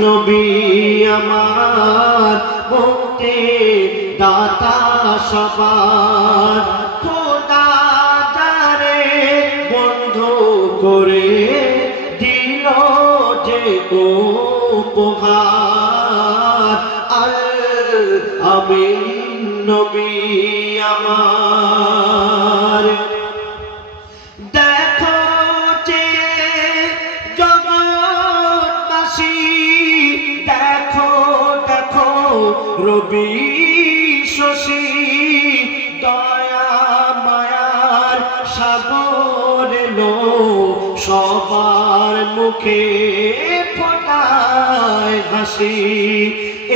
নবী আমার মুক্তি দাতা সবার খোদা যারে বন্ধু করে দিল যে উপহার আল আমিন নবী আমার দেখো যে জগৎবাসী দেখো দেখো রবি শশী দয়া মায়ার সাগর এলো সবার মুখে ফোটায় হাসি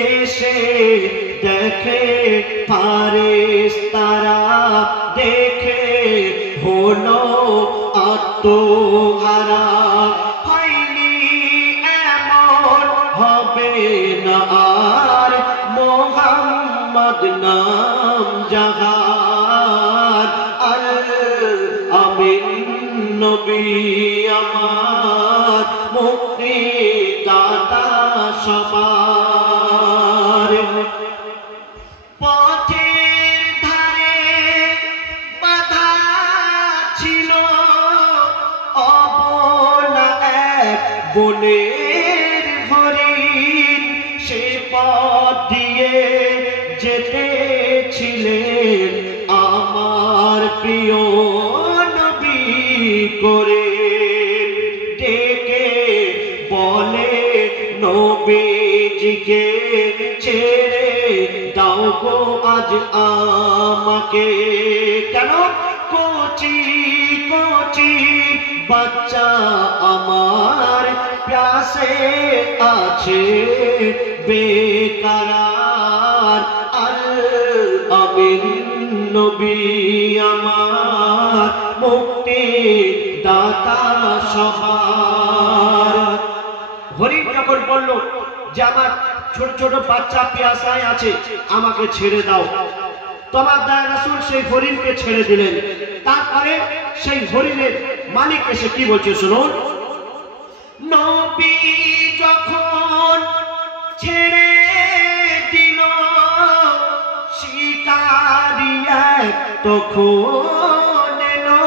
এসে দেখে ফারেশতারা দেখে হলো আত্মহারা হয়নি এমন হবে না আর মোহাম্মদ নাম জাহার আল আমিন নবী আমার মুক্তি দাতা সবার পথের ধারে বাধা ছিল অবলা এক বনের হরিণ সে পথ দিয়ে যেতেছিলেন আমার প্রিয় নবী করে ডেকে বলে নবীজিকে ছেড়ে দাও গো আজ আমাকে কেন কচি কচি বাচ্চা আমার প্যাসে আছে বেকারার আল আমিন নবী আমার মুক্তি দাতা সবার হরিণ যখন বলল যে আমার ছোট ছোট বাচ্চা পিয়াসায় আছে আমাকে ছেড়ে দাও তোমার দয়া রাসূল সেই হরিণকে ছেড়ে দিলেন তারপরে সেই হরিণের মালিক এসে কি বলছে শুনুন নবী যখন ছেড়ে দিল শিকারী এক তখন এলো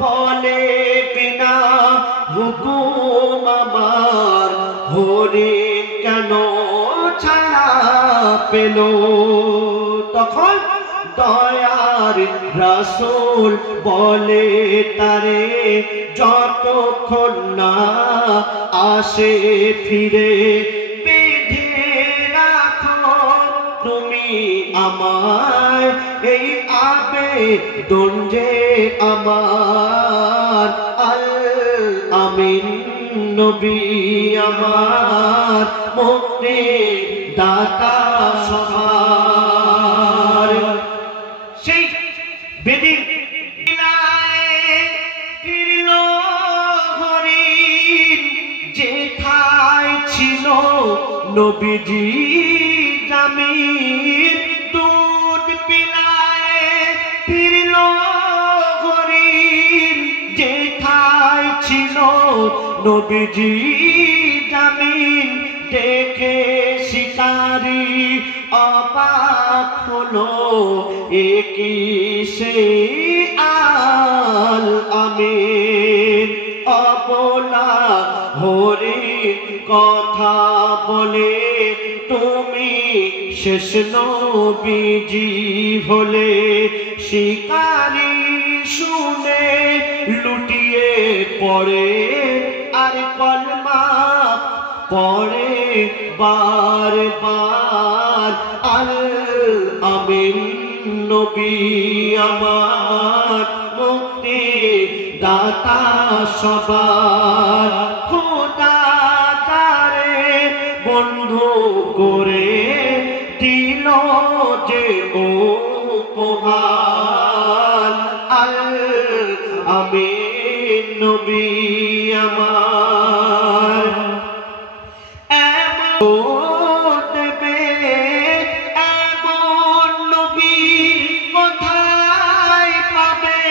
বলে বিনা হুকুম আমার হরিণ কেন ছাড়া পেল তখন দয়ার রাসূল বলে তারে যতক্ষণ না আসে ফিরে বেঁধে রাখো তুমি আমায় এই আবেদন যে আমার আল আমিন নবী আমার মুক্তি দাতা সবার সেই বেদিন ফিরল হরিণ যেথায় ছিল নবীজি জামিন দুধ পিলায় ফিরল হরিণ যেথায় ছিল নবীজি জামিন দেখে শিকারী অবাক হলো একই সে আল আমিন অবলা হরিণ কথা বলে তুমি শেষ নবীজি হলে শিকারী শুনে লুটিয়ে পড়ে আর কলমা পড়ে বারবার আল আমিন নবী আমার মুক্তি দাতা সবার খোদা তারে বন্ধু করে দিল যে উপহার আল আমিন নবী আমার দেবে এমন নবী কোথায় পাবে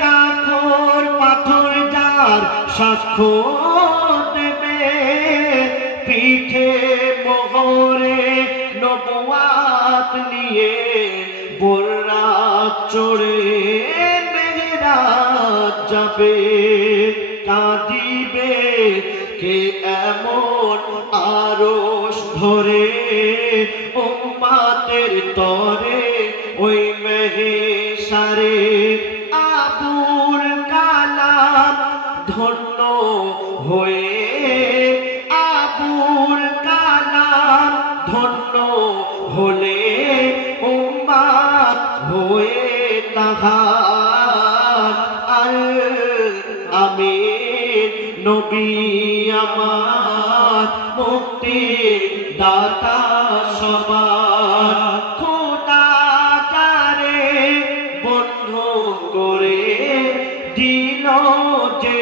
কাঠোর পাথর যার সাক্ষ্য দেবে পিঠে মোহরে নবুয়াত নিয়ে বররাত চড়ে মেরাজ যাবে কাঁদিবে কে এমন আরশ ধরে উম্মাতের তরে ওই মেহেশারে আবুল কালাম ধন্য হয়ে আবুল কালাম ধন্য হলে উম্মাত হয়ে তাহার আল আমিন নবী আমার মুক্তি দাতা সবার খোদা যারে বন্ধু করে দিল যে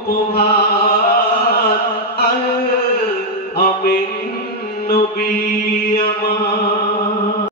উপহার আল আমিন নবী আমার।